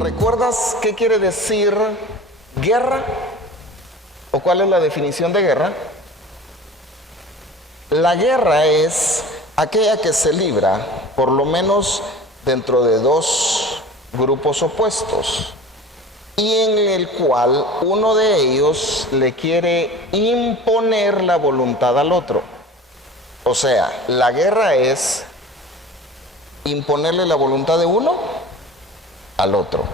¿Recuerdas qué quiere decir guerra? ¿O cuál es la definición de guerra? La guerra es aquella que se libra, por lo menos dentro de dos grupos opuestos, y en el cual uno de ellos le quiere imponer la voluntad al otro. O sea, la guerra es imponerle la voluntad de uno al otro.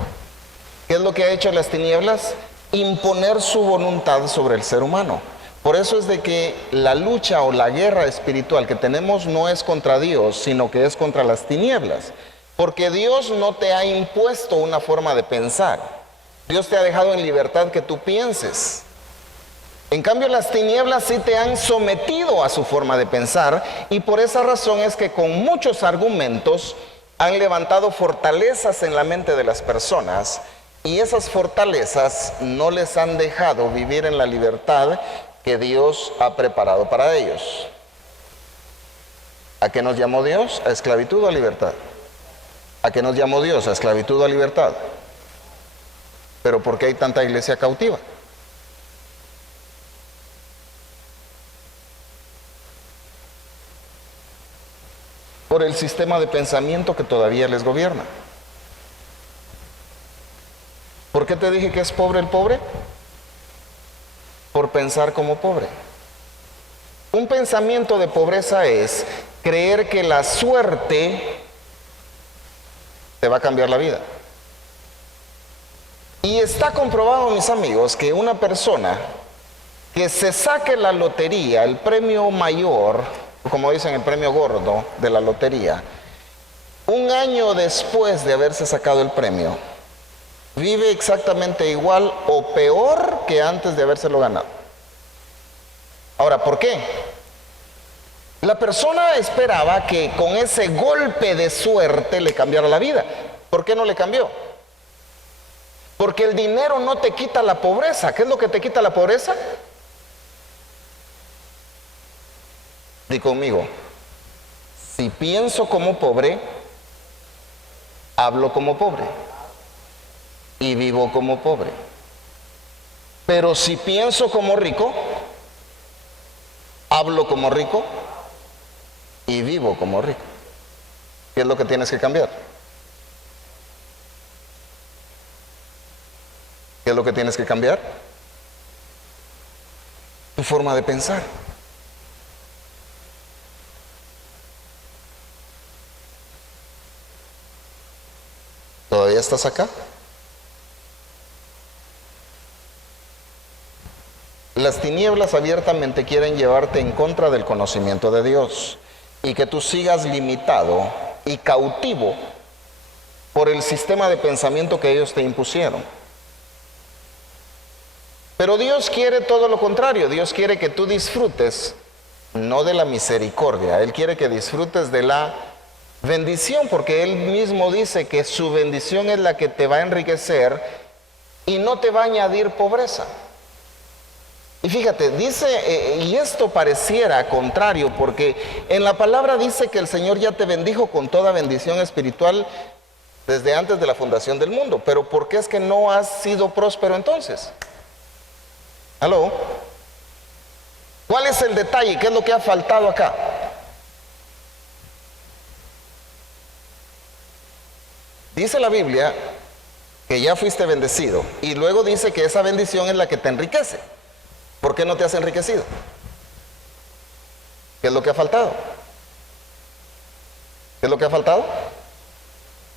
¿Qué es lo que ha hecho las tinieblas? Imponer su voluntad sobre el ser humano. Por eso es de que la lucha o la guerra espiritual que tenemos no es contra Dios, sino que es contra las tinieblas. Porque Dios no te ha impuesto una forma de pensar. Dios te ha dejado en libertad que tú pienses. En cambio, las tinieblas sí te han sometido a su forma de pensar, y por esa razón es que con muchos argumentos han levantado fortalezas en la mente de las personas, y esas fortalezas no les han dejado vivir en la libertad que Dios ha preparado para ellos. ¿A qué nos llamó Dios? ¿A esclavitud o a libertad? ¿A qué nos llamó Dios? ¿A esclavitud o a libertad? Pero ¿por qué hay tanta iglesia cautiva? Por el sistema de pensamiento que todavía les gobierna. ¿Por qué te dije que es pobre el pobre? Por pensar como pobre. Un pensamiento de pobreza es creer que la suerte te va a cambiar la vida. Y está comprobado, mis amigos, que una persona que se saque la lotería, el premio mayor, como dicen, el premio gordo de la lotería, un año después de haberse sacado el premio, vive exactamente igual o peor que antes de habérselo ganado. Ahora, ¿por qué? La persona esperaba que con ese golpe de suerte le cambiara la vida. ¿Por qué no le cambió? Porque el dinero no te quita la pobreza. ¿Qué es lo que te quita la pobreza? Di conmigo: si pienso como pobre, hablo como pobre y vivo como pobre. Pero si pienso como rico, hablo como rico y vivo como rico. ¿Qué es lo que tienes que cambiar? ¿Qué es lo que tienes que cambiar? Tu forma de pensar. ¿Todavía estás acá? Las tinieblas abiertamente quieren llevarte en contra del conocimiento de Dios y que tú sigas limitado y cautivo por el sistema de pensamiento que ellos te impusieron. Pero Dios quiere todo lo contrario. Dios quiere que tú disfrutes no de la misericordia, Él quiere que disfrutes de la bendición, porque Él mismo dice que su bendición es la que te va a enriquecer y no te va a añadir pobreza. Y fíjate, dice, y esto pareciera contrario, porque en la palabra dice que el Señor ya te bendijo con toda bendición espiritual desde antes de la fundación del mundo. Pero ¿por qué es que no has sido próspero entonces? ¿Aló? ¿Cuál es el detalle? ¿Qué es lo que ha faltado acá? Dice la Biblia que ya fuiste bendecido, y luego dice que esa bendición es la que te enriquece. ¿Por qué no te has enriquecido? ¿Qué es lo que ha faltado? ¿Qué es lo que ha faltado?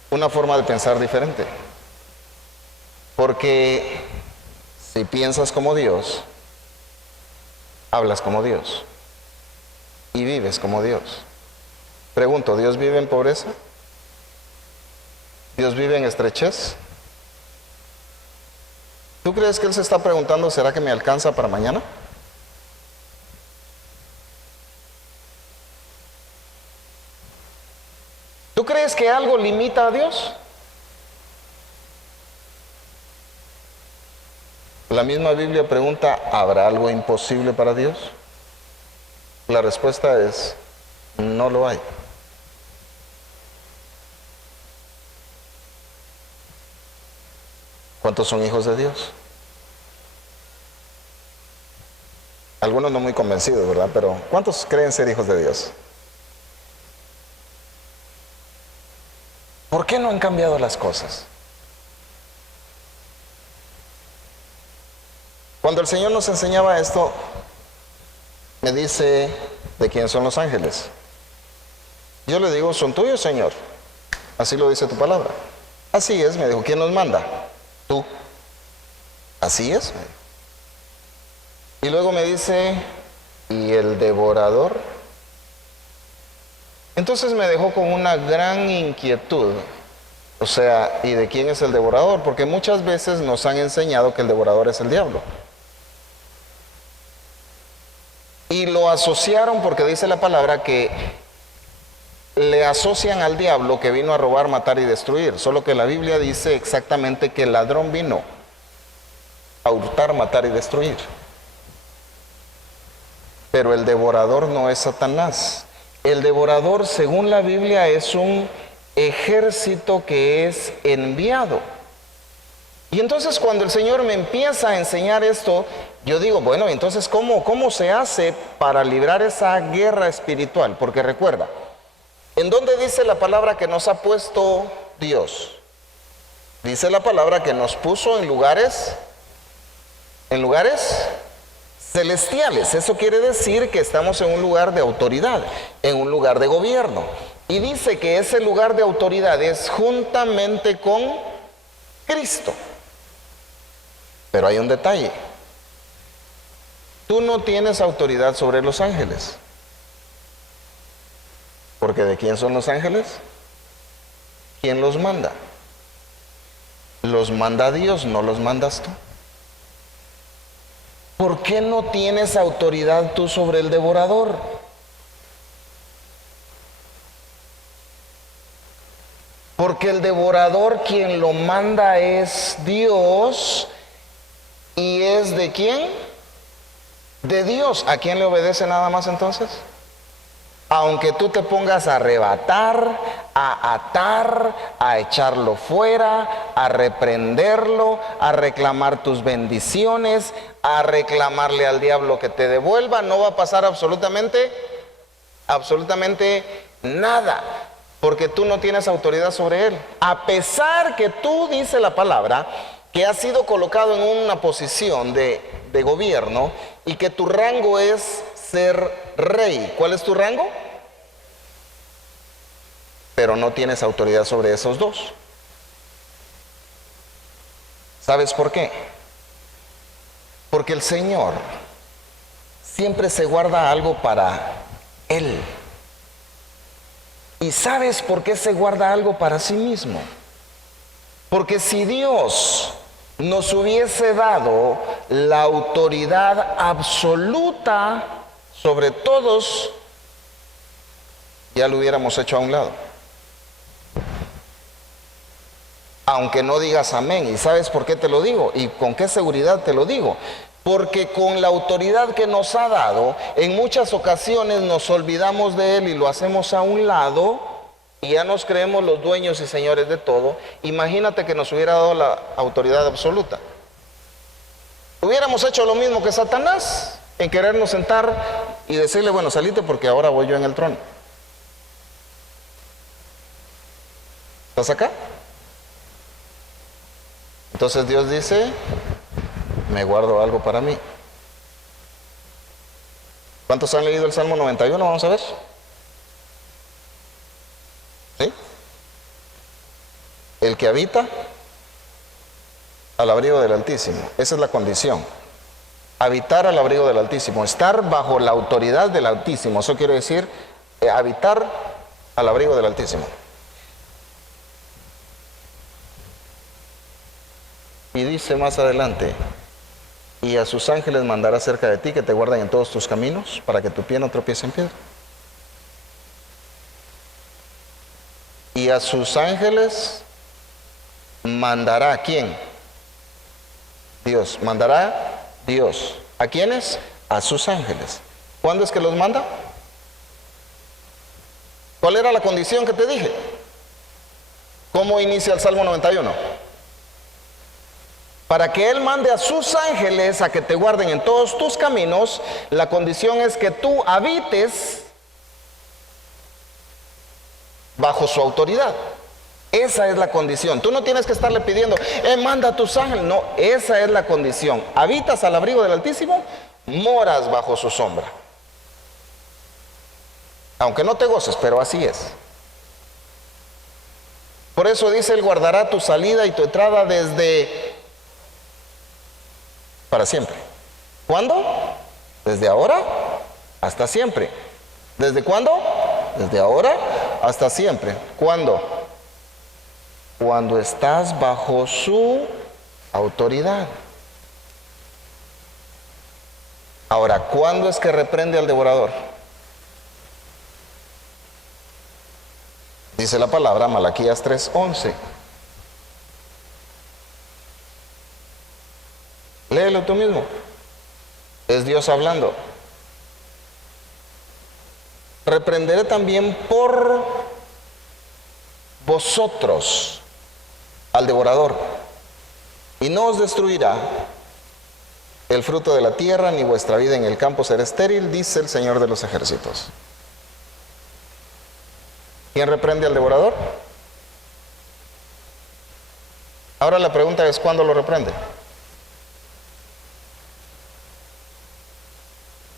Una forma de pensar diferente. Porque si piensas como Dios, hablas como Dios y vives como Dios. Pregunto, ¿Dios vive en pobreza? ¿Dios vive en estrechez? ¿Tú crees que Él se está preguntando, ¿será que me alcanza para mañana? ¿Tú crees que algo limita a Dios? La misma Biblia pregunta, ¿habrá algo imposible para Dios? La respuesta es, no lo hay. ¿Cuántos son hijos de Dios? Algunos no muy convencidos, ¿verdad? Pero ¿cuántos creen ser hijos de Dios? ¿Por qué no han cambiado las cosas? Cuando el Señor nos enseñaba esto, me dice, ¿de quién son los ángeles? Yo le digo, son tuyos, Señor. Así lo dice tu palabra. Así es, me dijo, ¿quién los manda? Tú. Así es. Y luego me dice, ¿y el devorador? Entonces me dejó con una gran inquietud. O sea, ¿y de quién es el devorador? Porque muchas veces nos han enseñado que el devorador es el diablo. Y lo asociaron porque dice la palabra que le asocian al diablo que vino a robar, matar y destruir. Solo que la Biblia dice exactamente que el ladrón vino a hurtar, matar y destruir. Pero el devorador no es Satanás. El devorador, según la Biblia, es un ejército que es enviado. Y entonces cuando el Señor me empieza a enseñar esto, yo digo, bueno, entonces ¿cómo se hace para librar esa guerra espiritual? Porque recuerda, ¿en dónde dice la palabra que nos ha puesto Dios? Dice la palabra que nos puso en lugares celestiales. Eso quiere decir que estamos en un lugar de autoridad, en un lugar de gobierno. Y dice que ese lugar de autoridad es juntamente con Cristo. Pero hay un detalle. Tú no tienes autoridad sobre los ángeles. Porque ¿de quién son los ángeles? ¿Quién los manda? Los manda Dios, no los mandas tú. ¿Por qué no tienes autoridad tú sobre el devorador? Porque el devorador quien lo manda es Dios. ¿Y es de quién? De Dios. ¿A quién le obedece nada más entonces? Aunque tú te pongas a arrebatar, a atar, a echarlo fuera, a reprenderlo, a reclamar tus bendiciones, a reclamarle al diablo que te devuelva, no va a pasar absolutamente nada, porque tú no tienes autoridad sobre él. A pesar que tú, dice la palabra, que has sido colocado en una posición de gobierno y que tu rango es ser rey. ¿Cuál es tu rango? Pero no tienes autoridad sobre esos dos. ¿Sabes por qué? Porque el Señor siempre se guarda algo para Él. ¿Y sabes por qué se guarda algo para sí mismo? Porque si Dios nos hubiese dado la autoridad absoluta sobre todos, ya lo hubiéramos hecho a un lado. Aunque no digas amén. ¿Y sabes por qué te lo digo? ¿Y con qué seguridad te lo digo? Porque con la autoridad que nos ha dado, en muchas ocasiones nos olvidamos de Él y lo hacemos a un lado y ya nos creemos los dueños y señores de todo. Imagínate que nos hubiera dado la autoridad absoluta. Hubiéramos hecho lo mismo que Satanás, en querernos sentar y decirle, bueno, salite porque ahora voy yo en el trono. ¿Estás acá? Entonces Dios dice, me guardo algo para mí. ¿Cuántos han leído el Salmo 91? Vamos a ver. ¿Sí? El que habita al abrigo del Altísimo. Esa es la condición. Habitar al abrigo del Altísimo. Estar bajo la autoridad del Altísimo. Eso quiere decir habitar al abrigo del Altísimo. Y dice más adelante, y a sus ángeles mandará cerca de ti que te guarden en todos tus caminos para que tu pie no tropiece en piedra. Y a sus ángeles mandará ¿a quién? Dios. Mandará Dios. ¿A quiénes? A sus ángeles. ¿Cuándo es que los manda? ¿Cuál era la condición que te dije? ¿Cómo inicia el Salmo 91? Para que Él mande a sus ángeles a que te guarden en todos tus caminos, la condición es que tú habites bajo su autoridad. Esa es la condición. Tú no tienes que estarle pidiendo, manda a tus ángeles. No, esa es la condición. Habitas al abrigo del Altísimo, moras bajo su sombra. Aunque no te goces, pero así es. Por eso dice, Él guardará tu salida y tu entrada desde para siempre. ¿Cuándo? Desde ahora hasta siempre. ¿Desde cuándo? Desde ahora hasta siempre. ¿Cuándo? Cuando estás bajo su autoridad. Ahora, ¿cuándo es que reprende al devorador? Dice la palabra, Malaquías 3:11. Léelo tú mismo. Es Dios hablando. Reprenderé también por vosotros al devorador, y no os destruirá el fruto de la tierra, ni vuestra vida en el campo será estéril, dice el Señor de los ejércitos. ¿Quién reprende al devorador? Ahora la pregunta es, ¿cuándo lo reprende?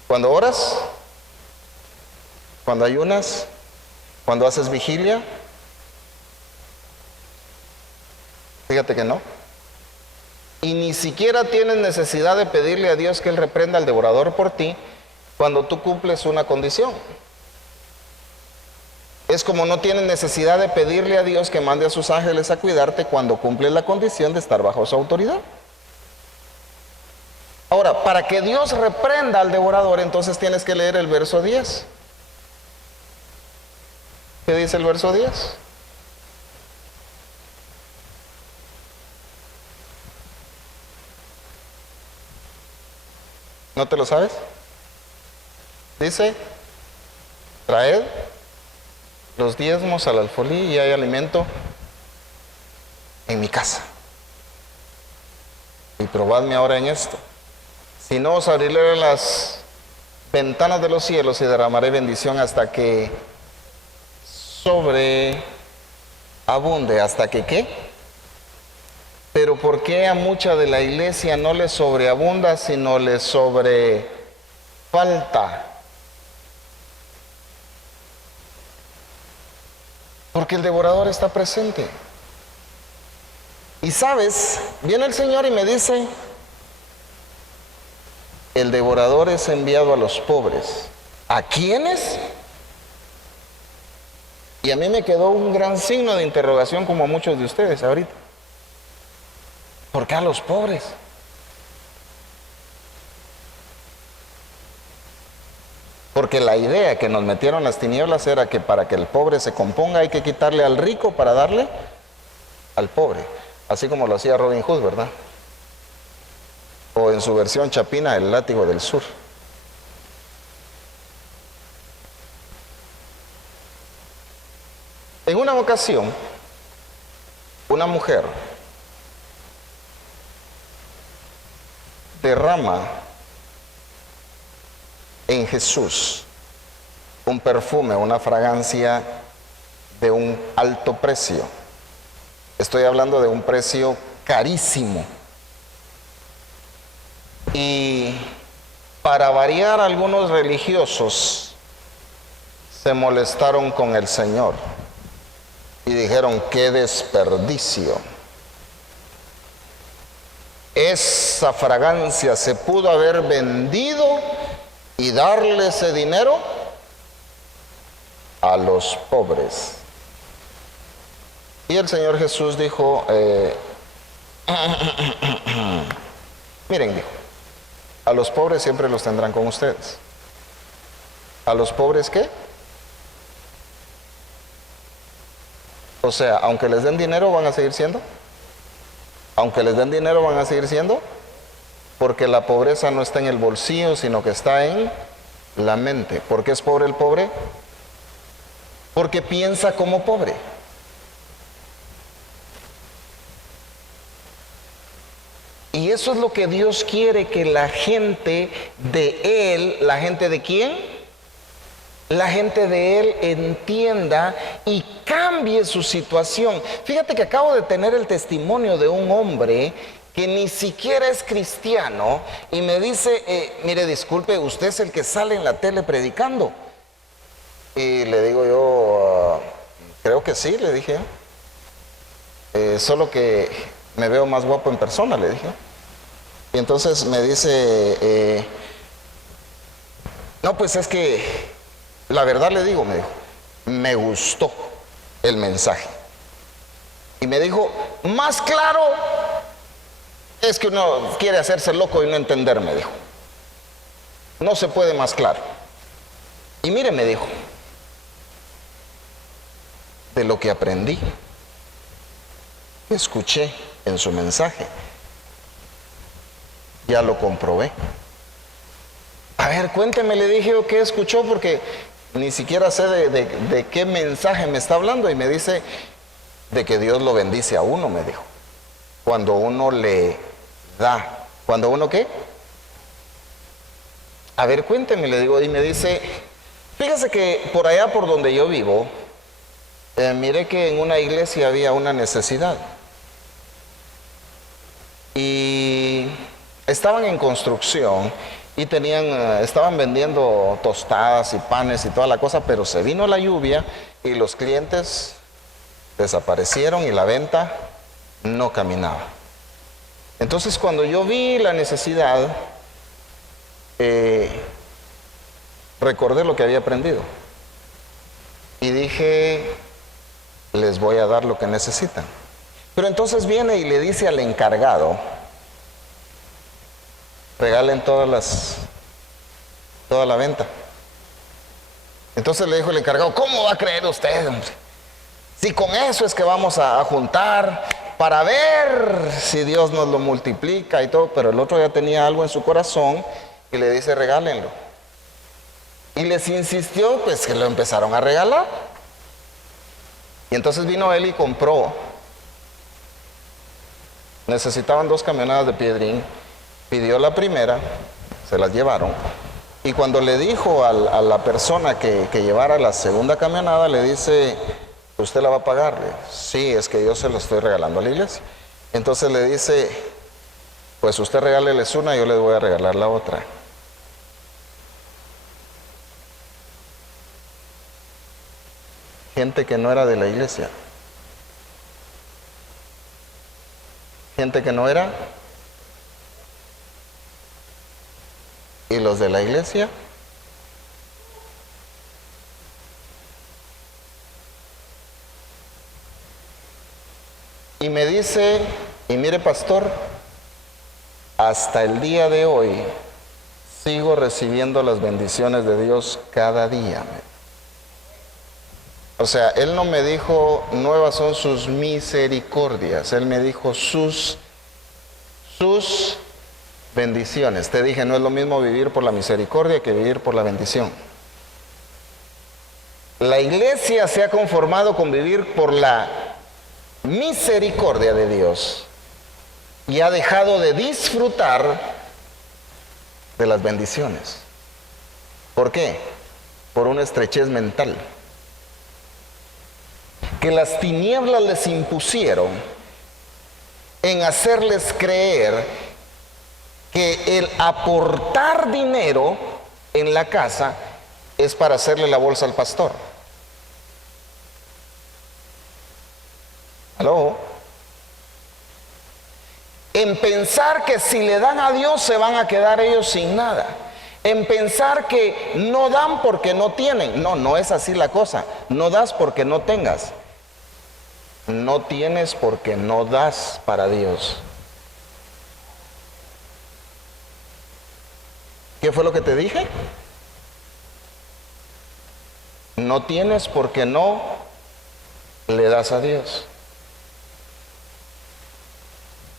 ¿Cuando oras? ¿Cuando ayunas? ¿Cuando haces vigilia? Fíjate que no. Y ni siquiera tienes necesidad de pedirle a Dios que Él reprenda al devorador por ti cuando tú cumples una condición. Es como no tienes necesidad de pedirle a Dios que mande a sus ángeles a cuidarte cuando cumples la condición de estar bajo su autoridad. Ahora, para que Dios reprenda al devorador, entonces tienes que leer el verso 10. ¿Qué dice el verso 10? ¿No te lo sabes? Dice, traed los diezmos al alfolí y hay alimento en mi casa. Y probadme ahora en esto. Si no, os abriré las ventanas de los cielos y derramaré bendición hasta que sobreabunde. ¿Hasta que qué? Pero ¿por qué a mucha de la iglesia no le sobreabunda, sino le sobrefalta? Porque el devorador está presente. Y sabes, viene el Señor y me dice, el devorador es enviado a los pobres. ¿A quiénes? Y a mí me quedó un gran signo de interrogación, como a muchos de ustedes ahorita. ¿Por qué a los pobres? Porque la idea que nos metieron las tinieblas era que para que el pobre se componga hay que quitarle al rico para darle al pobre. Así como lo hacía Robin Hood, ¿verdad? O en su versión chapina, el látigo del sur. En una ocasión, una mujer derrama en Jesús un perfume, una fragancia de un alto precio. Estoy hablando de un precio carísimo. Y para variar, algunos religiosos se molestaron con el Señor y dijeron, qué desperdicio. Esa fragancia se pudo haber vendido y darle ese dinero a los pobres. Y el Señor Jesús dijo, miren, dijo, a los pobres siempre los tendrán con ustedes. ¿A los pobres qué? O sea, aunque les den dinero van a seguir siendo. Aunque les den dinero van a seguir siendo. Porque la pobreza no está en el bolsillo, sino que está en la mente. ¿Por qué es pobre el pobre? Porque piensa como pobre. Y eso es lo que Dios quiere que la gente de Él, ¿la gente de quién? La gente de Él entienda y cambie su situación. Fíjate que acabo de tener el testimonio de un hombre que ni siquiera es cristiano y me dice, mire, disculpe, usted es el que sale en la tele predicando. Y le digo yo, creo que sí, le dije. Solo que me veo más guapo en persona, le dije. Y entonces me dice, no, pues es que, la verdad le digo, me dijo, me gustó el mensaje. Y me dijo, más claro, es que uno quiere hacerse loco y no entender, me dijo. No se puede más claro. Y mire, me dijo, de lo que aprendí, escuché en su mensaje, ya lo comprobé. A ver, cuénteme, le dije yo, ¿qué escuchó? Porque ni siquiera sé de qué mensaje me está hablando. Y me dice de que Dios lo bendice a uno, me dijo. Cuando uno le da. ¿Cuando uno qué? A ver, cuénteme, le digo. Y me dice, fíjese que por allá por donde yo vivo, miré que en una iglesia había una necesidad. Y estaban en construcción y estaban vendiendo tostadas y panes y toda la cosa, pero se vino la lluvia y los clientes desaparecieron y la venta no caminaba. Entonces, cuando yo vi la necesidad, recordé lo que había aprendido y dije, les voy a dar lo que necesitan. Pero entonces viene y le dice al encargado, regalen toda la venta. Entonces le dijo el encargado, ¿cómo va a creer usted, hombre? Si con eso es que vamos a juntar para ver si Dios nos lo multiplica y todo. Pero el otro ya tenía algo en su corazón y le dice, regálenlo. Y les insistió, pues que lo empezaron a regalar. Y entonces vino él y compró. Necesitaban 2 camionadas de piedrín. Pidió la primera, se las llevaron. Y cuando le dijo a la persona que llevara la segunda camionada, le dice, ¿usted la va a pagar? Sí, es que yo se lo estoy regalando a la iglesia. Entonces le dice, pues usted regáleles una, yo les voy a regalar la otra. Gente que no era de la iglesia. Gente que no era. ¿Y los de la iglesia? Y me dice, y mire pastor, hasta el día de hoy sigo recibiendo las bendiciones de Dios cada día. O sea, él no me dijo, nuevas son sus misericordias, él me dijo sus bendiciones. Te dije, no es lo mismo vivir por la misericordia que vivir por la bendición. La iglesia se ha conformado con vivir por la misericordia de Dios y ha dejado de disfrutar de las bendiciones. ¿Por qué? Por una estrechez mental que las tinieblas les impusieron en hacerles creer que el aportar dinero en la casa es para hacerle la bolsa al pastor. ¿Aló? En pensar que si le dan a Dios se van a quedar ellos sin nada. En pensar que no dan porque no tienen. No, no es así la cosa. No das porque no tengas. No tienes porque no das para Dios. ¿Qué fue lo que te dije? No tienes porque no le das a Dios.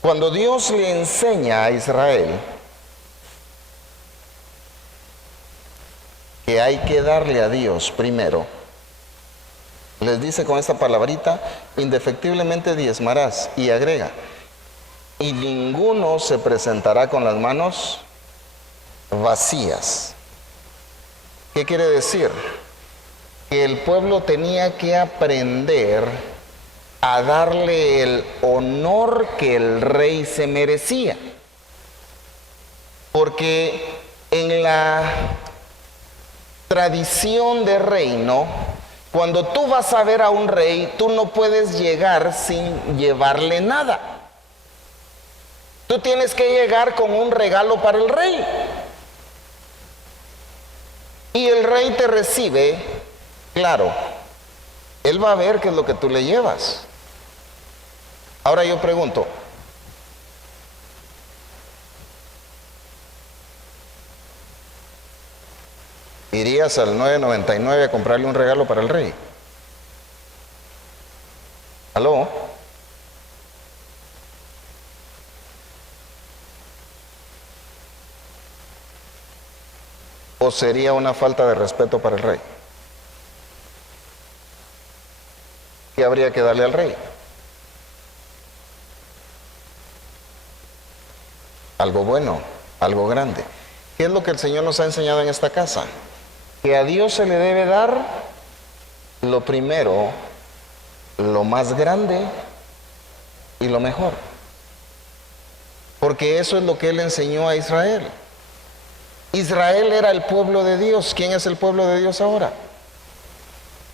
Cuando Dios le enseña a Israel que hay que darle a Dios primero, les dice con esta palabrita, indefectiblemente diezmarás, y agrega, y ninguno se presentará con las manos vacías. ¿Qué quiere decir? Que el pueblo tenía que aprender a darle el honor que el rey se merecía. Porque en la tradición de reino, cuando tú vas a ver a un rey, tú no puedes llegar sin llevarle nada. Tú tienes que llegar con un regalo para el rey. Y el rey te recibe, claro, él va a ver qué es lo que tú le llevas. Ahora yo pregunto, ¿irías al 999 a comprarle un regalo para el rey? ¿Aló? ¿O sería una falta de respeto para el rey? ¿Qué habría que darle al rey? Algo bueno, algo grande. ¿Qué es lo que el Señor nos ha enseñado en esta casa? Que a Dios se le debe dar lo primero, lo más grande y lo mejor. Porque eso es lo que Él enseñó a Israel. Israel era el pueblo de Dios. ¿Quién es el pueblo de Dios ahora?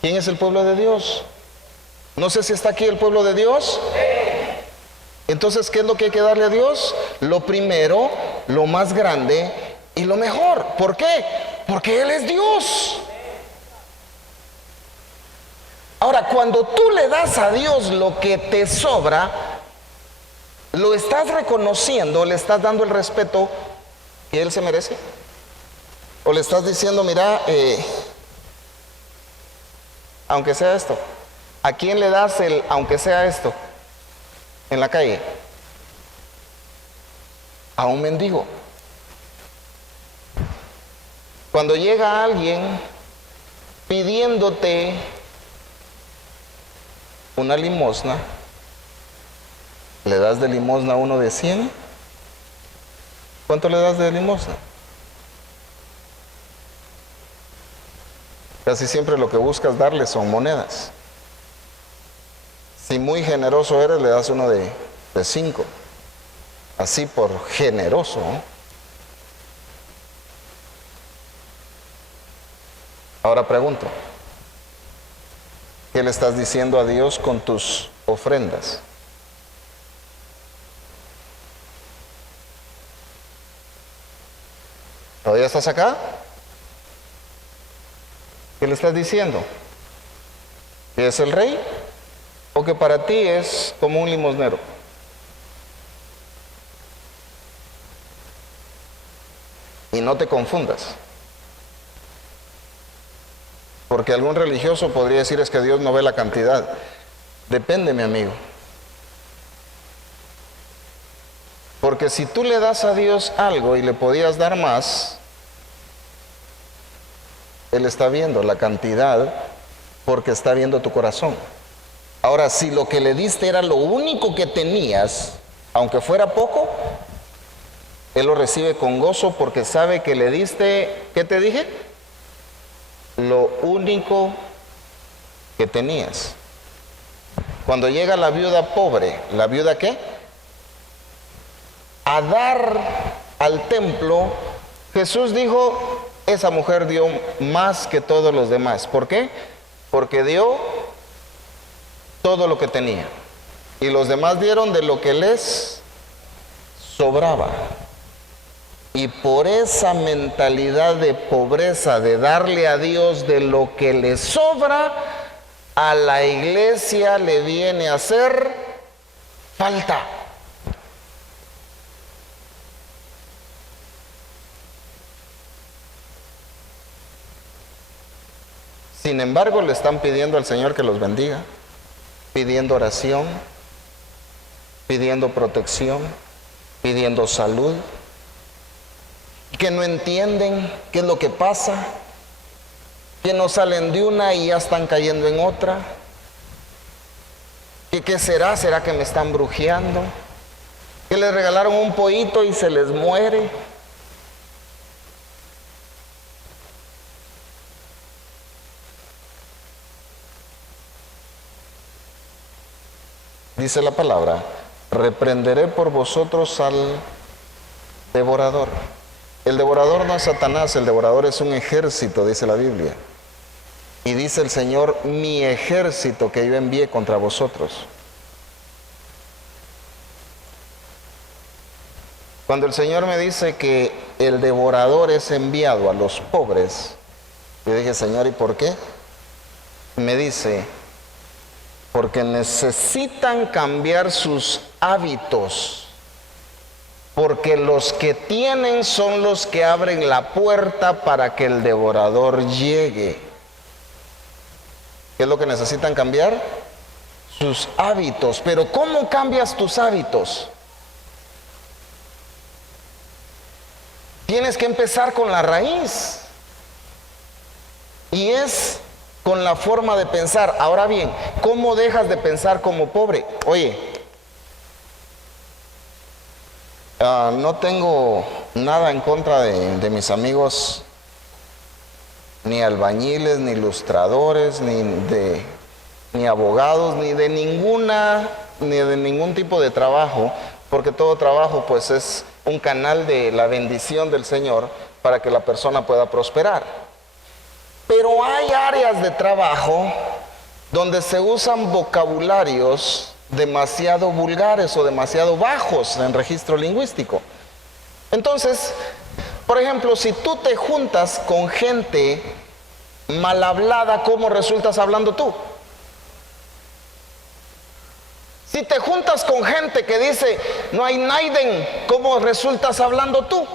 ¿Quién es el pueblo de Dios? No sé si está aquí el pueblo de Dios. Entonces, ¿qué es lo que hay que darle a Dios? Lo primero, lo más grande y lo mejor. ¿Por qué? Porque Él es Dios. Ahora, cuando tú le das a Dios lo que te sobra, lo estás reconociendo, le estás dando el respeto que Él se merece. O le estás diciendo, mira, aunque sea esto, ¿a quién le das el aunque sea esto en la calle? A un mendigo. Cuando llega alguien pidiéndote una limosna, ¿le das de limosna a uno de 100? ¿Cuánto le das de limosna? Casi siempre lo que buscas darle son monedas. Si muy generoso eres, le das uno de 5. Así por generoso, ¿no? Ahora pregunto, ¿qué le estás diciendo a Dios con tus ofrendas? ¿Todavía estás acá? ¿Qué le estás diciendo? ¿Que es el rey? ¿O que para ti es como un limosnero? Y no te confundas. Porque algún religioso podría decir es que Dios no ve la cantidad. Depende, mi amigo. Porque si tú le das a Dios algo y le podías dar más, Él está viendo la cantidad porque está viendo tu corazón. Ahora, si lo que le diste era lo único que tenías, aunque fuera poco, Él lo recibe con gozo porque sabe que le diste, ¿qué te dije? Lo único que tenías. Cuando llega la viuda pobre, ¿la viuda qué? A dar al templo, Jesús dijo, esa mujer dio más que todos los demás. ¿Por qué? Porque dio todo lo que tenía. Y los demás dieron de lo que les sobraba. Y por esa mentalidad de pobreza, de darle a Dios de lo que le sobra, a la iglesia le viene a hacer falta. Sin embargo, le están pidiendo al Señor que los bendiga, pidiendo oración, pidiendo protección, pidiendo salud, que no entienden qué es lo que pasa, que no salen de una y ya están cayendo en otra, que qué será, será que me están brujeando, que les regalaron un pollito y se les muere. Dice la palabra, reprenderé por vosotros al devorador. El devorador no es Satanás, el devorador es un ejército, dice la Biblia. Y dice el Señor, mi ejército que yo envié contra vosotros. Cuando el Señor me dice que el devorador es enviado a los pobres, yo dije, Señor, ¿y por qué? Me dice, porque necesitan cambiar sus hábitos, porque los que tienen son los que abren la puerta para que el devorador llegue. ¿Qué es lo que necesitan cambiar? Sus hábitos. Pero ¿cómo cambias tus hábitos? Tienes que empezar con la raíz. Y es con la forma de pensar. Ahora bien, ¿cómo dejas de pensar como pobre? Oye, no tengo nada en contra de mis amigos, ni albañiles, ni ilustradores, ni abogados, ni de ningún tipo de trabajo, porque todo trabajo pues es un canal de la bendición del Señor para que la persona pueda prosperar. Pero hay áreas de trabajo donde se usan vocabularios demasiado vulgares o demasiado bajos en registro lingüístico. Entonces, por ejemplo, si tú te juntas con gente mal hablada, ¿cómo resultas hablando tú? Si te juntas con gente que dice, no hay naiden, ¿cómo resultas hablando tú?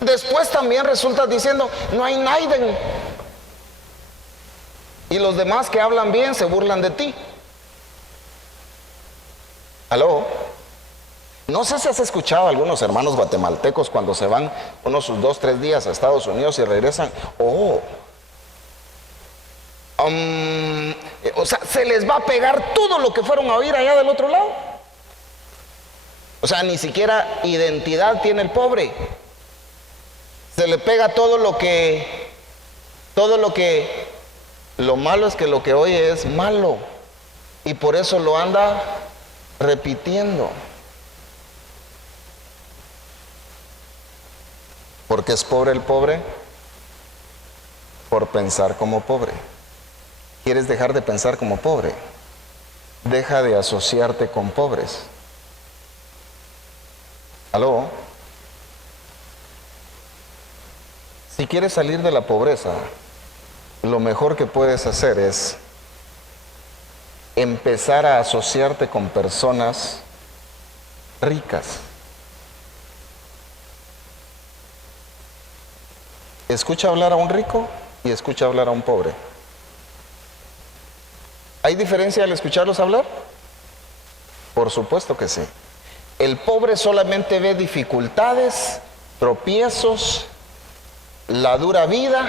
Después también resultas diciendo, no hay naiden. Y los demás que hablan bien se burlan de ti. ¿Aló? No sé si has escuchado a algunos hermanos guatemaltecos cuando se van unos 2, 3 días a Estados Unidos y regresan. O sea, se les va a pegar todo lo que fueron a oír allá del otro lado. O sea, ni siquiera identidad tiene el pobre. Se le pega lo malo es que lo que oye es malo. Y por eso lo anda repitiendo. ¿Por qué es pobre el pobre? Por pensar como pobre. ¿Quieres dejar de pensar como pobre? Deja de asociarte con pobres. ¿Aló? Si quieres salir de la pobreza, lo mejor que puedes hacer es empezar a asociarte con personas ricas. Escucha hablar a un rico y escucha hablar a un pobre. ¿Hay diferencia al escucharlos hablar? Por supuesto que sí. El pobre solamente ve dificultades, tropiezos, la dura vida,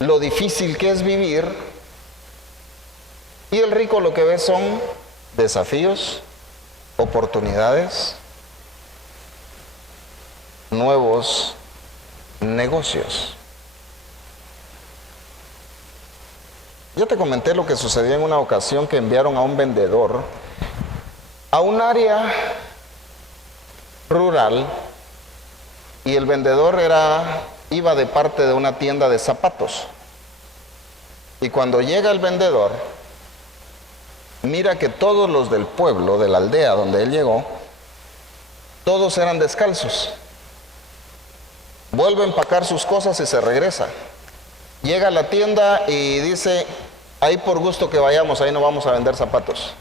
lo difícil que es vivir, y el rico lo que ve son desafíos, oportunidades, nuevos negocios. Yo te comenté lo que sucedió en una ocasión que enviaron a un vendedor a un área rural y el vendedor iba de parte de una tienda de zapatos. Y cuando llega el vendedor, mira que todos los del pueblo, de la aldea donde él llegó, todos eran descalzos. Vuelve a empacar sus cosas y se regresa. Llega a la tienda y dice, ahí por gusto que vayamos, ahí no vamos a vender zapatos.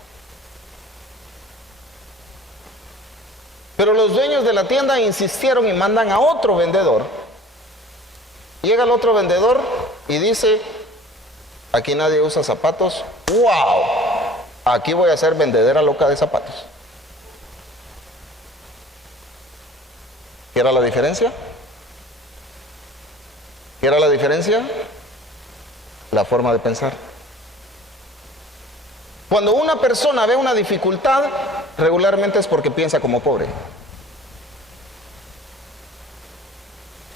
Pero los dueños de la tienda insistieron y mandan a otro vendedor. Llega el otro vendedor y dice, aquí nadie usa zapatos. ¡Wow! Aquí voy a ser vendedera loca de zapatos. ¿Qué era la diferencia? ¿Qué era la diferencia? La forma de pensar. Cuando una persona ve una dificultad, regularmente es porque piensa como pobre.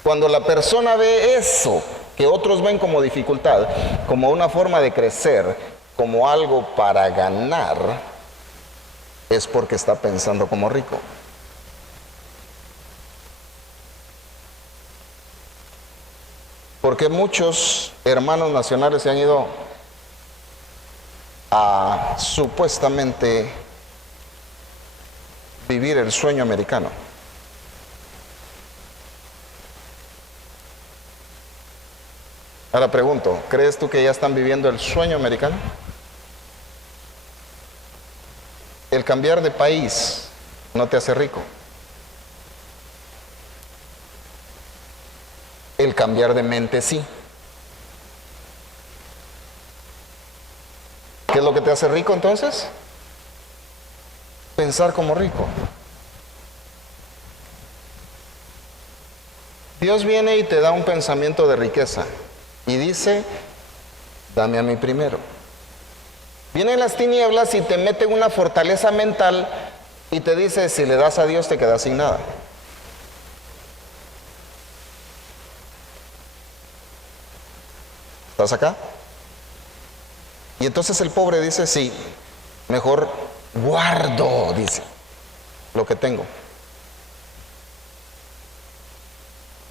Cuando la persona ve eso, que otros ven como dificultad, como una forma de crecer, como algo para ganar, es porque está pensando como rico. Porque muchos hermanos nacionales se han ido a supuestamente vivir el sueño americano. Ahora pregunto, ¿crees tú que ya están viviendo el sueño americano? El cambiar de país no te hace rico. El cambiar de mente sí. ¿Qué es lo que te hace rico entonces? Pensar como rico. Dios viene y te da un pensamiento de riqueza y dice, dame a mí primero. Vienen las tinieblas y te meten una fortaleza mental y te dice, si le das a Dios te quedas sin nada. ¿Estás acá? Y entonces el pobre dice, sí, mejor guardo, dice, lo que tengo.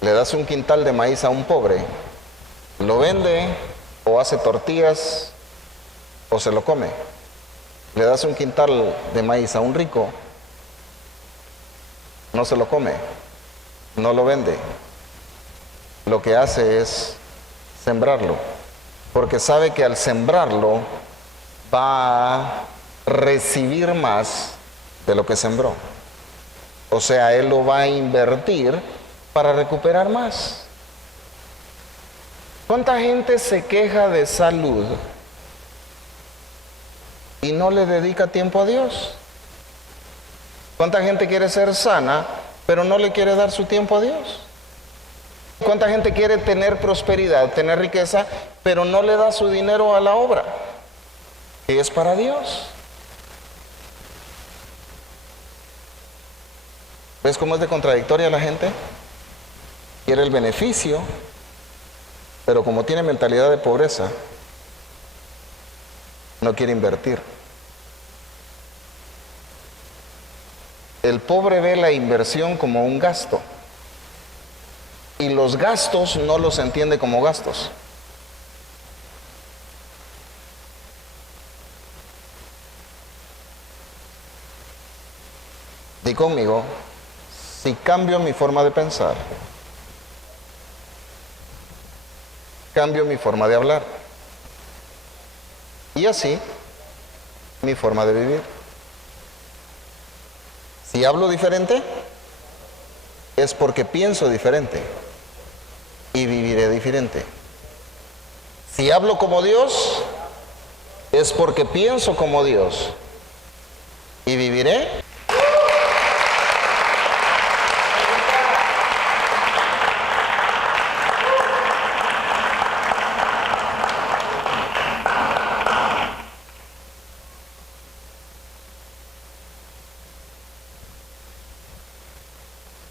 Le das un quintal de maíz a un pobre, lo vende o hace tortillas o se lo come. Le das un quintal de maíz a un rico, no se lo come, no lo vende. Lo que hace es sembrarlo, porque sabe que al sembrarlo va a recibir más de lo que sembró. O sea, él lo va a invertir para recuperar más. ¿Cuánta gente se queja de salud y no le dedica tiempo a Dios? ¿Cuánta gente quiere ser sana, pero no le quiere dar su tiempo a Dios? ¿Cuánta gente quiere tener prosperidad, tener riqueza, pero no le da su dinero a la obra, que es para Dios? ¿Ves cómo es de contradictoria la gente? Quiere el beneficio, pero como tiene mentalidad de pobreza, no quiere invertir. El pobre ve la inversión como un gasto y los gastos no los entiende como gastos. Di conmigo, si cambio mi forma de pensar, cambio mi forma de hablar y así mi forma de vivir. Si hablo diferente, es porque pienso diferente y viviré diferente. Si hablo como Dios, es porque pienso como Dios y viviré.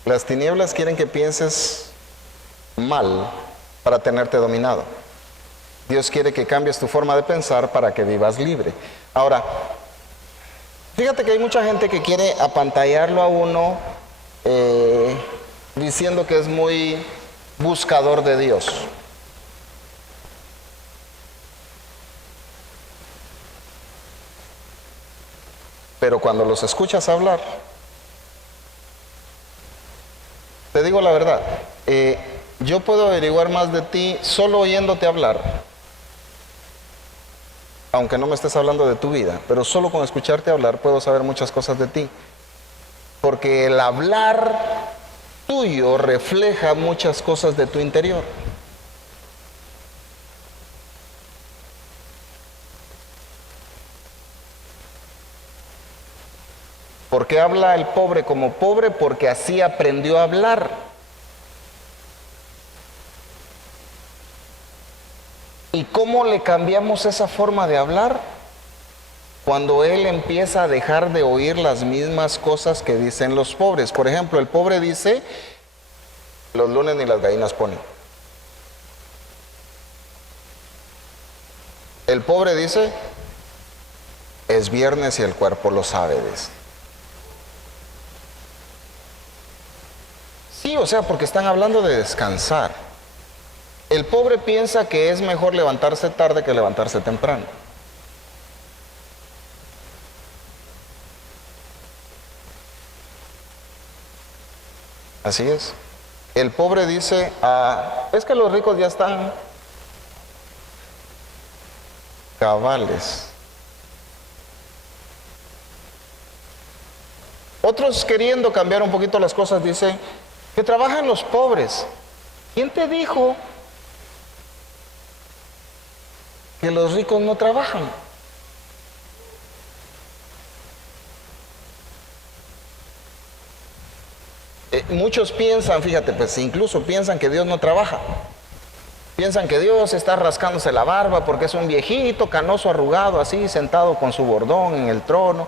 Las tinieblas quieren que pienses mal para tenerte dominado. Dios quiere que cambies tu forma de pensar para que vivas libre. Ahora, fíjate que hay mucha gente que quiere apantallarlo a uno diciendo que es muy buscador de Dios. Pero cuando los escuchas hablar, te digo la verdad, yo puedo averiguar más de ti solo oyéndote hablar, aunque no me estés hablando de tu vida, pero solo con escucharte hablar puedo saber muchas cosas de ti, porque el hablar tuyo refleja muchas cosas de tu interior. ¿Por qué habla el pobre como pobre? Porque así aprendió a hablar. ¿Y cómo le cambiamos esa forma de hablar? cuando él empieza a dejar de oír las mismas cosas que dicen los pobres. Por ejemplo, el pobre dice, los lunes ni las gallinas ponen. El pobre dice, es viernes y el cuerpo lo sabe, dice. Sí, o sea, porque están hablando de descansar. El pobre piensa que es mejor levantarse tarde que levantarse temprano. Así es. El pobre dice, es que los ricos ya están cabales. Otros, queriendo cambiar un poquito las cosas, dicen que trabajan los pobres. ¿Quién te dijo que los ricos no trabajan? Muchos piensan, fíjate, pues incluso piensan que Dios no trabaja. Piensan que Dios está rascándose la barba porque es un viejito, canoso, arrugado, así, sentado con su bordón en el trono,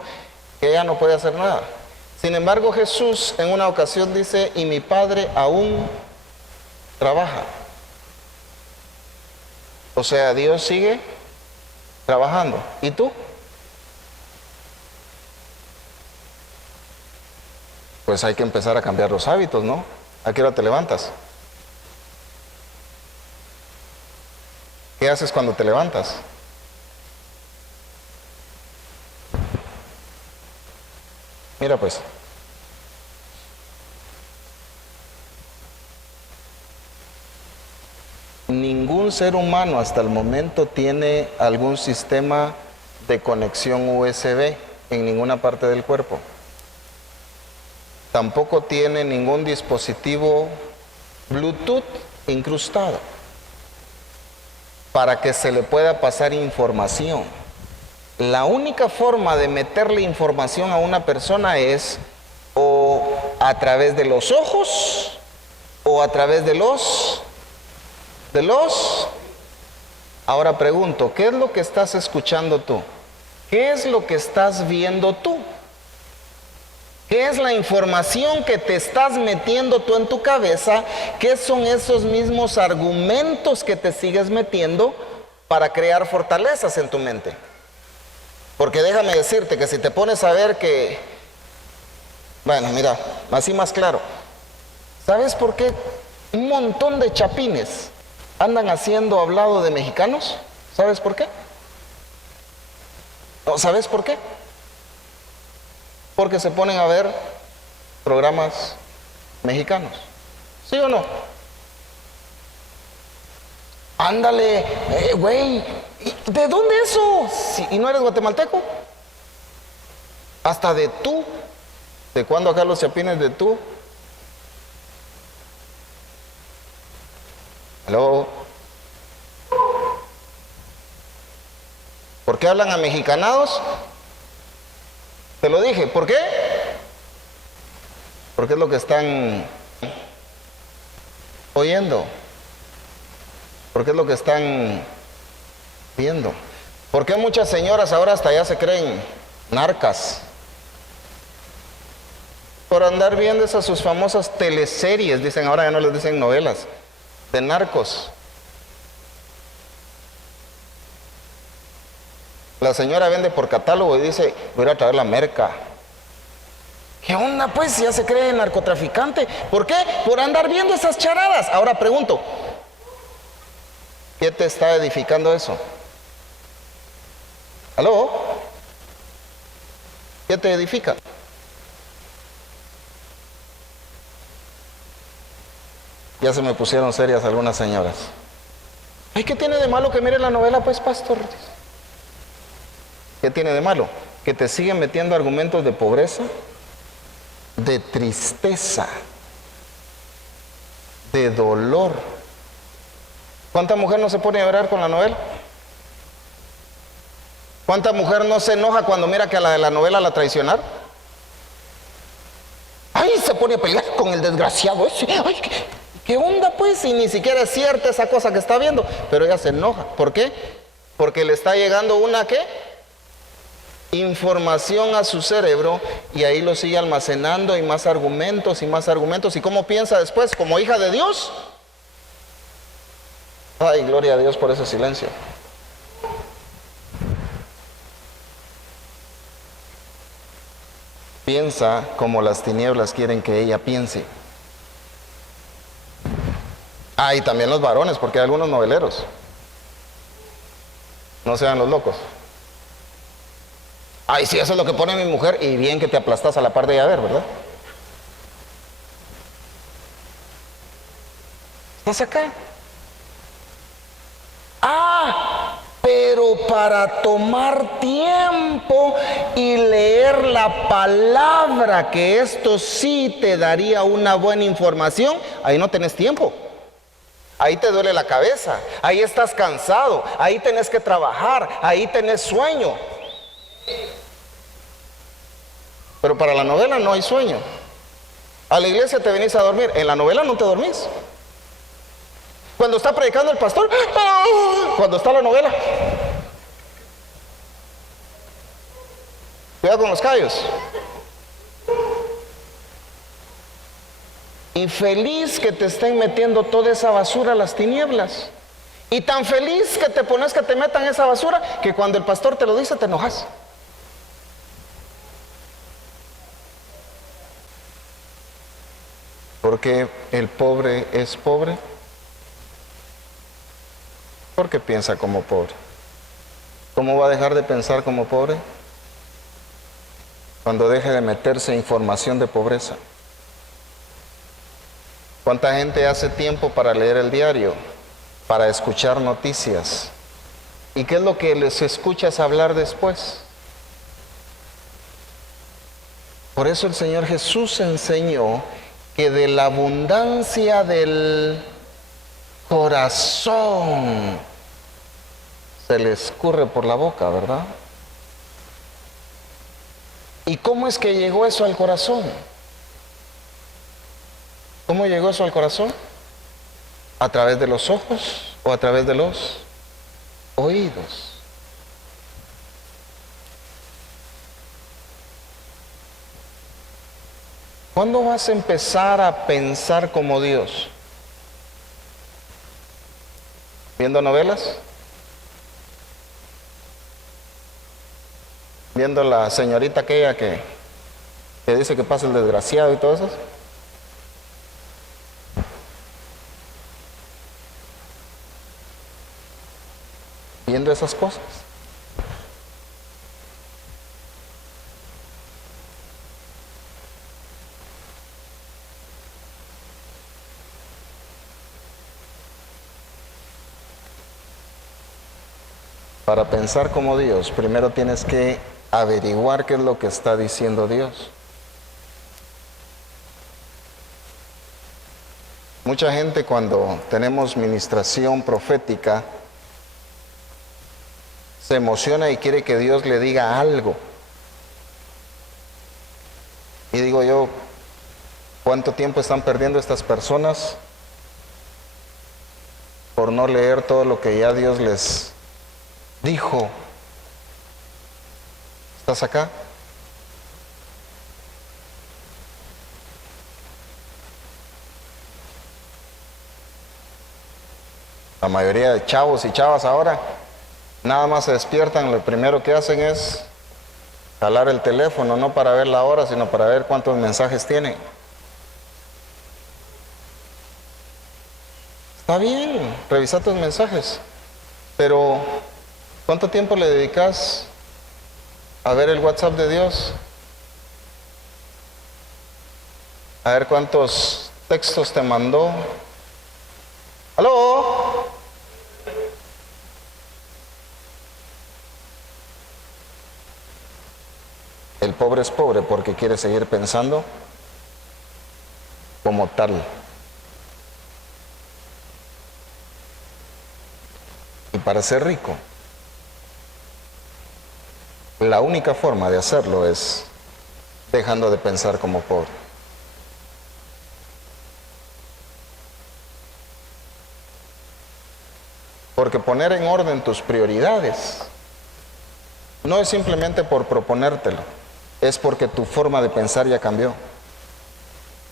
que ya no puede hacer nada. Sin embargo, Jesús en una ocasión dice, y mi Padre aún trabaja. O sea, Dios sigue trabajando. ¿Y tú? Pues hay que empezar a cambiar los hábitos, ¿no? ¿A qué hora te levantas? ¿Qué haces cuando te levantas? Mira pues. Ningún ser humano hasta el momento tiene algún sistema de conexión USB en ninguna parte del cuerpo. Tampoco tiene ningún dispositivo Bluetooth incrustado para que se le pueda pasar información. La única forma de meterle información a una persona es o a través de los ojos o a través de los... Ahora pregunto, ¿qué es lo que estás escuchando tú? ¿Qué es lo que estás viendo tú? ¿Qué es la información que te estás metiendo tú en tu cabeza? ¿Qué son esos mismos argumentos que te sigues metiendo para crear fortalezas en tu mente? Porque déjame decirte que si te pones a ver que... Bueno, mira, así más claro. ¿Sabes por qué un montón de chapines andan haciendo hablado de mexicanos? ¿Sabes por qué? ¿No sabes por qué? Porque se ponen a ver programas mexicanos. ¿Sí o no? Ándale, güey, ¿de dónde eso? ¿Y no eres guatemalteco? Hasta de tú. ¿De cuándo acá los chapines de tú? ¿Aló? ¿Por qué hablan a mexicanados? Te lo dije, ¿por qué? Porque es lo que están oyendo. Porque es lo que están viendo. ¿Por qué muchas señoras ahora hasta ya se creen narcas? Por andar viendo esas sus famosas teleseries, dicen, ahora ya no les dicen novelas, de narcos. La señora vende por catálogo y dice, voy a ir a traer la merca. ¿Qué onda pues? Ya se cree narcotraficante. ¿Por qué? Por andar viendo esas charadas. Ahora pregunto, ¿qué te está edificando eso? ¿Aló? ¿Qué te edifica? Ya se me pusieron serias algunas señoras. Ay, ¿qué tiene de malo que mire la novela pues, pastor? ¿Qué tiene de malo? Que te siguen metiendo argumentos de pobreza, de tristeza, de dolor. ¿Cuánta mujer no se pone a llorar con la novela? ¿Cuánta mujer no se enoja cuando mira que a la de la novela la traicionaron? ¡Ay! Se pone a pelear con el desgraciado ese. ¡Ay! ¿Qué onda pues? Y ni siquiera es cierta esa cosa que está viendo. Pero ella se enoja. ¿Por qué? Porque le está llegando una ¿qué? información a su cerebro y ahí lo sigue almacenando y más argumentos y más argumentos. ¿Y cómo piensa después? ¿Como hija de Dios? Ay, gloria a Dios por ese silencio. Piensa como las tinieblas quieren que ella piense. Ah, y también los varones, porque hay algunos noveleros. No sean los locos. Ay, sí, eso es lo que pone mi mujer, y bien que te aplastas a la par de ella, a ver, ¿verdad? ¿Estás acá? Ah, pero para tomar tiempo y leer la palabra, que esto sí te daría una buena información, ahí no tenés tiempo. Ahí te duele la cabeza, ahí estás cansado, ahí tenés que trabajar, ahí tenés sueño. Pero para la novela no hay sueño. A la iglesia te venís a dormir, en la novela no te dormís. Cuando está predicando el pastor, cuando está la novela, cuidado con los callos. Y feliz que te estén metiendo toda esa basura a las tinieblas. Y tan feliz que te pones que te metan esa basura que cuando el pastor te lo dice te enojas. Porque el pobre es pobre porque piensa como pobre. ¿Cómo va a dejar de pensar como pobre? Cuando deje de meterse información de pobreza. ¿Cuánta gente hace tiempo para leer el diario, para escuchar noticias? ¿Y qué es lo que les escuchas hablar después? Por eso el Señor Jesús enseñó que de la abundancia del corazón se le escurre por la boca, ¿verdad? ¿Y cómo es que llegó eso al corazón? ¿Cómo llegó eso al corazón? ¿A través de los ojos o a través de los oídos? ¿Cuándo vas a empezar a pensar como Dios? ¿Viendo novelas? ¿Viendo la señorita aquella que dice que pasa el desgraciado y todo eso? ¿Viendo esas cosas? Para pensar como Dios, primero tienes que averiguar qué es lo que está diciendo Dios. Mucha gente cuando tenemos ministración profética se emociona y quiere que Dios le diga algo. Y digo yo, ¿cuánto tiempo están perdiendo estas personas por no leer todo lo que ya Dios les dijo? ¿Estás acá? La mayoría de chavos y chavas ahora nada más se despiertan, lo primero que hacen es jalar el teléfono, no para ver la hora, sino para ver cuántos mensajes tienen. Está bien, revisa tus mensajes, pero ¿cuánto tiempo le dedicas a ver el WhatsApp de Dios? A ver cuántos textos te mandó. ¿Aló? El pobre es pobre porque quiere seguir pensando como tal. Y para ser rico, la única forma de hacerlo es dejando de pensar como pobre. Porque poner en orden tus prioridades no es simplemente por proponértelo, es porque tu forma de pensar ya cambió.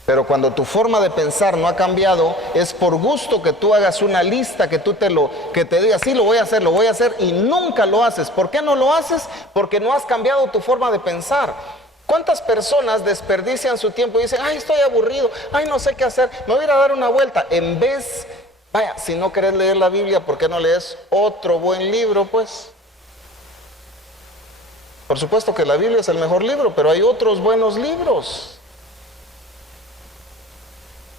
Pero cuando tu forma de pensar no ha cambiado, es por gusto que tú hagas una lista, que te digas, sí, lo voy a hacer, y nunca lo haces. ¿Por qué no lo haces? Porque no has cambiado tu forma de pensar. ¿Cuántas personas desperdician su tiempo y dicen, ay, estoy aburrido, ay, no sé qué hacer, me voy a ir a dar una vuelta? En vez, vaya, si no querés leer la Biblia, ¿por qué no lees otro buen libro, pues? Por supuesto que la Biblia es el mejor libro, pero hay otros buenos libros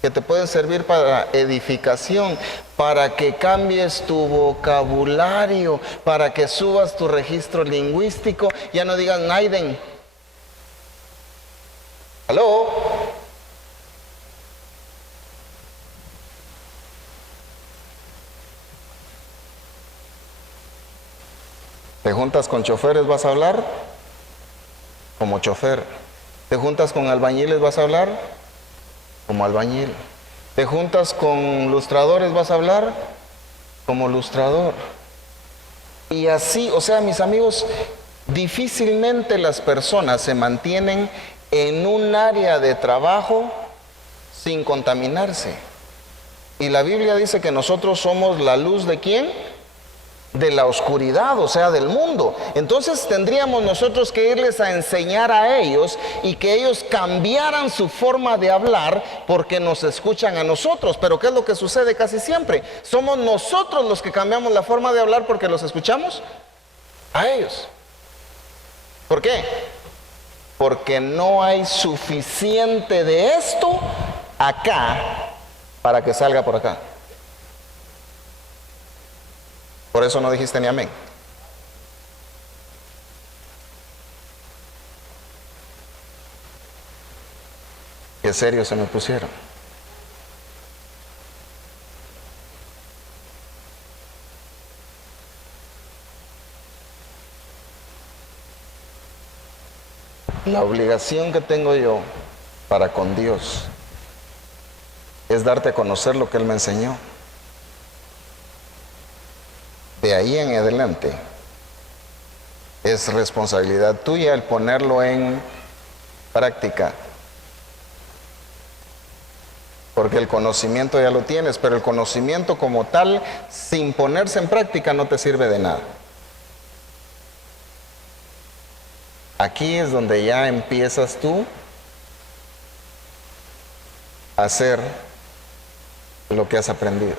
que te pueden servir para edificación, para que cambies tu vocabulario, para que subas tu registro lingüístico. Ya no digas Naiden. ¿Aló? ¿Te juntas con choferes, vas a hablar como chofer? ¿Te juntas con albañiles, vas a hablar como albañil? ¿Te juntas con lustradores, vas a hablar como lustrador? Y así, o sea, mis amigos, difícilmente las personas se mantienen en un área de trabajo sin contaminarse. Y la Biblia dice que nosotros somos la luz ¿de quién? De la oscuridad, o sea, del mundo. Entonces tendríamos nosotros que irles a enseñar a ellos y que ellos cambiaran su forma de hablar porque nos escuchan a nosotros. Pero ¿qué es lo que sucede casi siempre? Somos nosotros los que cambiamos la forma de hablar porque los escuchamos a ellos. ¿Por qué? Porque no hay suficiente de esto acá para que salga por acá. Por eso no dijiste ni amén. Qué serio se me pusieron. La obligación que tengo yo para con Dios es darte a conocer lo que Él me enseñó. De ahí en adelante es responsabilidad tuya el ponerlo en práctica, porque el conocimiento ya lo tienes, pero el conocimiento como tal sin ponerse en práctica no te sirve de nada. Aquí es donde ya empiezas tú a hacer lo que has aprendido.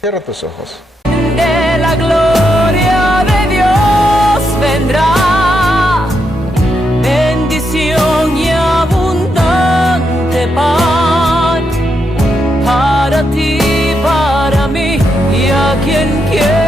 Cierra tus ojos. De la gloria de Dios vendrá bendición y abundante pan para ti, para mí y a quien quiera.